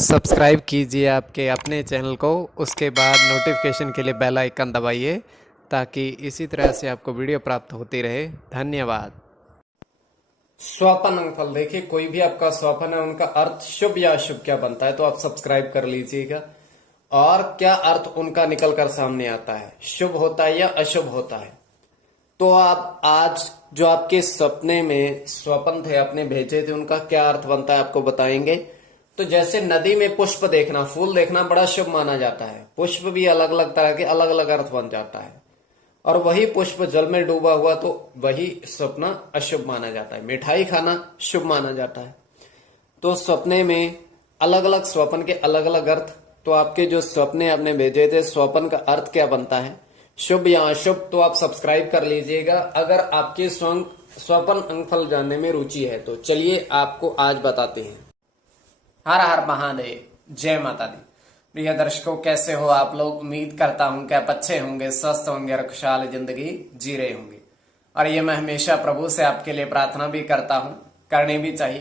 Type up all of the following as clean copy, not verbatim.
Subscribe कीजिए आपके अपने चैनल को, उसके बाद नोटिफिकेशन के लिए बेल आइकन दबाइए ताकि इसी तरह से आपको वीडियो प्राप्त होती रहे। धन्यवाद। स्वपन अंगफल, देखिए कोई भी आपका स्वपन है उनका अर्थ शुभ या अशुभ क्या बनता है, तो आप सब्सक्राइब कर लीजिएगा। और क्या अर्थ उनका निकल कर सामने आता है, शुभ होता है या अशुभ होता है। तो आप आज जो आपके सपने में स्वपन थे आपने भेजे थे उनका क्या अर्थ बनता है आपको बताएंगे। तो जैसे नदी में पुष्प देखना, फूल देखना बड़ा शुभ माना जाता है। पुष्प भी अलग अलग तरह के अलग अलग अर्थ बन जाता है। और वही पुष्प जल में डूबा हुआ तो वही सपना अशुभ माना जाता है। मिठाई खाना शुभ माना जाता है। तो सपने में अलग अलग स्वपन के अलग अलग अर्थ। तो आपके जो सपने आपने भेजे थे स्वपन का अर्थ क्या बनता है, शुभ या अशुभ, तो आप सब्सक्राइब कर लीजिएगा अगर आपके स्वपन अंगफल जानने में रुचि है। तो चलिए आपको आज बताते हैं। हर हर महादेव, जय माता दी। प्रिय दर्शकों, कैसे हो आप लोग। उम्मीद करता हूं कि आप अच्छे होंगे, स्वस्थ होंगे और खुशहाल जिंदगी जी रहे होंगे। और ये मैं हमेशा प्रभु से आपके लिए प्रार्थना भी करता हूं, करनी भी चाहिए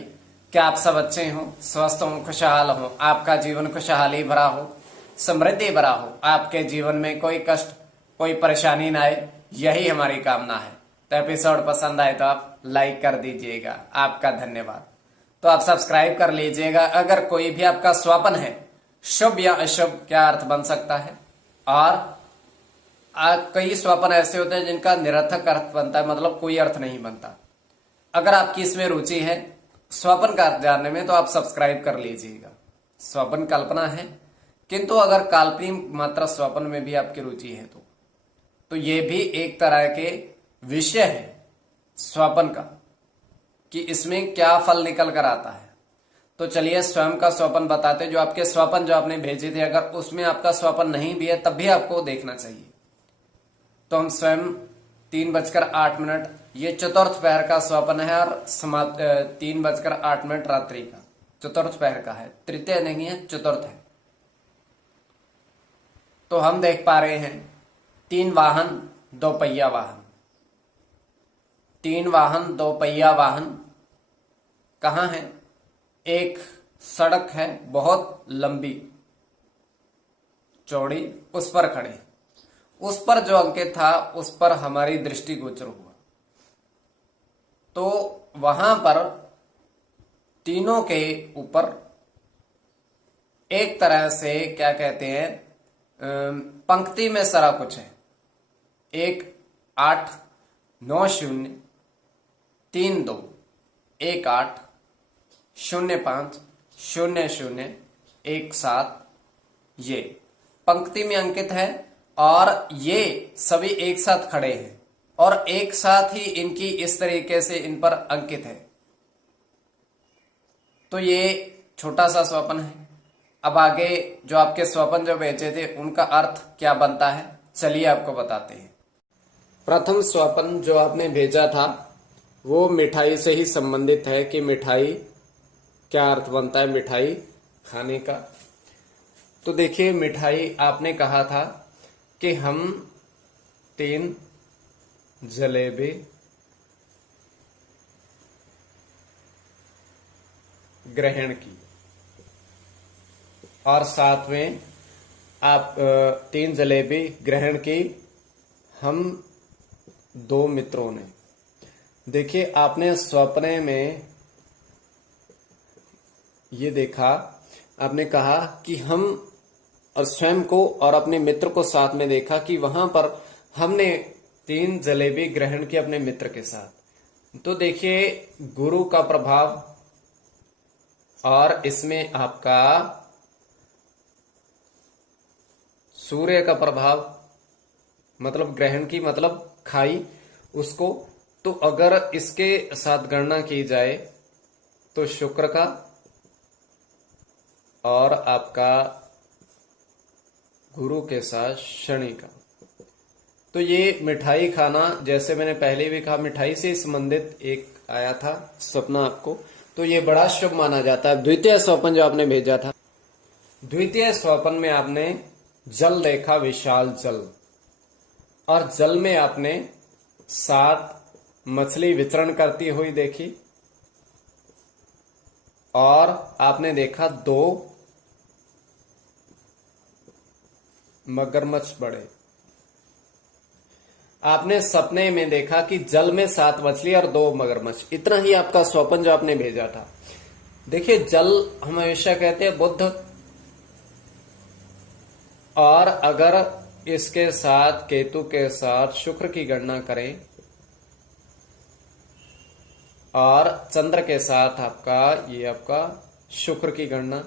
कि आप सब अच्छे हों, स्वस्थ हों, खुशहाल हों, आपका जीवन खुशहाली भरा हो, समृद्धि भरा हो, आपके जीवन में कोई कष्ट कोई परेशानी ना आए, यही हमारी कामना है। तो एपिसोड पसंद आए तो आप लाइक कर दीजिएगा, आपका धन्यवाद। तो आप सब्सक्राइब कर लीजिएगा। अगर कोई भी आपका स्वप्न है, शुभ या अशुभ क्या अर्थ बन सकता है। और कई स्वप्न ऐसे होते हैं जिनका निरर्थक अर्थ बनता है, मतलब कोई अर्थ नहीं बनता। अगर आपकी इसमें रुचि है स्वप्न का अर्थ जानने में तो आप सब्सक्राइब कर लीजिएगा। स्वप्न कल्पना है, किंतु अगर काल्पनिक मात्रा स्वप्न में भी आपकी रुचि है तो ये भी एक तरह के विषय है स्वप्न का, कि इसमें क्या फल निकल कर आता है। तो चलिए स्वयं का स्वप्न बताते। जो आपके स्वप्न जो आपने भेजे थे, अगर उसमें आपका स्वप्न नहीं भी है तब भी आपको देखना चाहिए। तो हम स्वयं 3:08, ये चतुर्थ पहर का स्वप्न है और 3:08 रात्रि का, चतुर्थ पहर का है, तृतीय नहीं है, चतुर्थ है। तो हम देख पा रहे हैं 3 वाहन 2 पहिया वाहन। 3 वाहन 2 पहिया वाहन कहाँ है। एक सड़क है बहुत लंबी चौड़ी, उस पर खड़े। उस पर जो अंकित था उस पर हमारी दृष्टि गोचर हुआ। तो वहां पर तीनों के ऊपर एक तरह से क्या कहते हैं, पंक्ति में सारा कुछ है। 1 8 9 0 3 2 1 8 0 5 0 0 1 7, ये पंक्ति में अंकित है। और ये सभी एक साथ खड़े हैं और एक साथ ही इनकी इस तरीके से इन पर अंकित है। तो ये छोटा सा स्वप्न है। अब आगे जो आपके स्वप्न जो भेजे थे उनका अर्थ क्या बनता है, चलिए आपको बताते हैं। प्रथम स्वप्न जो आपने भेजा था वो मिठाई से ही संबंधित है, कि मिठाई क्या अर्थ बनता है, मिठाई खाने का। तो देखिए मिठाई आपने कहा था कि हम 3 जलेबी ग्रहण की, और साथ में आप 3 जलेबी ग्रहण की हम 2 मित्रों ने। देखिए आपने स्वप्ने में ये देखा, आपने कहा कि हम और स्वयं को और अपने मित्र को साथ में देखा कि वहां पर हमने 3 जलेबी ग्रहण की अपने मित्र के साथ। तो देखिए गुरु का प्रभाव और इसमें आपका सूर्य का प्रभाव, मतलब ग्रहण की मतलब खाई उसको। तो अगर इसके साथ गणना की जाए तो शुक्र का और आपका गुरु के साथ शनि का। तो ये मिठाई खाना, जैसे मैंने पहले भी कहा, मिठाई से संबंधित एक आया था सपना आपको, तो ये बड़ा शुभ माना जाता है। द्वितीय स्वप्न जो आपने भेजा था, द्वितीय स्वप्न में आपने जल देखा, विशाल जल, और जल में आपने 7 मछली विचरण करती हुई देखी। और आपने देखा 2 मगरमच्छ बढ़े। आपने सपने में देखा कि जल में 7 मछली और 2 मगरमच्छ, इतना ही आपका स्वप्न जो आपने भेजा था। देखिए, जल हम हमेशा कहते हैं बुध, और अगर इसके साथ केतु के साथ शुक्र की गणना करें और चंद्र के साथ आपका शुक्र की गणना,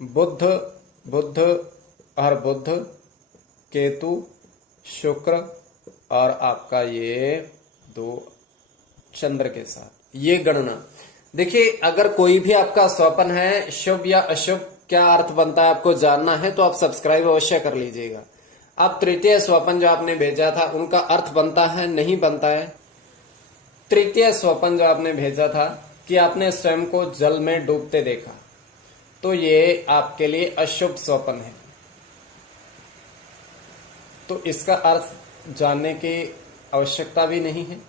बुध बुध और बुध, केतु, शुक्र और आपका ये 2 चंद्र के साथ, ये गणना। देखिए, अगर कोई भी आपका स्वप्न है शुभ या अशुभ, क्या अर्थ बनता है आपको जानना है तो आप सब्सक्राइब अवश्य कर लीजिएगा। अब तृतीय स्वप्न जो आपने भेजा था उनका अर्थ बनता है नहीं बनता है। तृतीय स्वप्न जो आपने भेजा था कि आपने स्वयं को जल में डूबते देखा, तो ये आपके लिए अशुभ स्वप्न है। तो इसका अर्थ जानने की आवश्यकता भी नहीं है,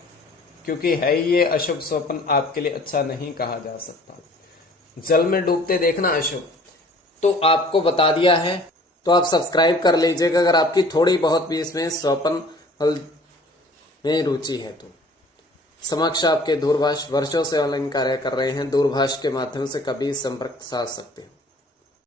क्योंकि है ही ये अशुभ स्वप्न, आपके लिए अच्छा नहीं कहा जा सकता। जल में डूबते देखना अशुभ, तो आपको बता दिया है, तो आप सब्सक्राइब कर लीजिएगा अगर आपकी थोड़ी बहुत भी इसमें स्वप्न में रुचि है तो। समक्ष आपके दूरभाष, वर्षों से ऑनलाइन कार्य कर रहे हैं, दूरभाष के माध्यम से कभी संपर्क साध सकते हैं।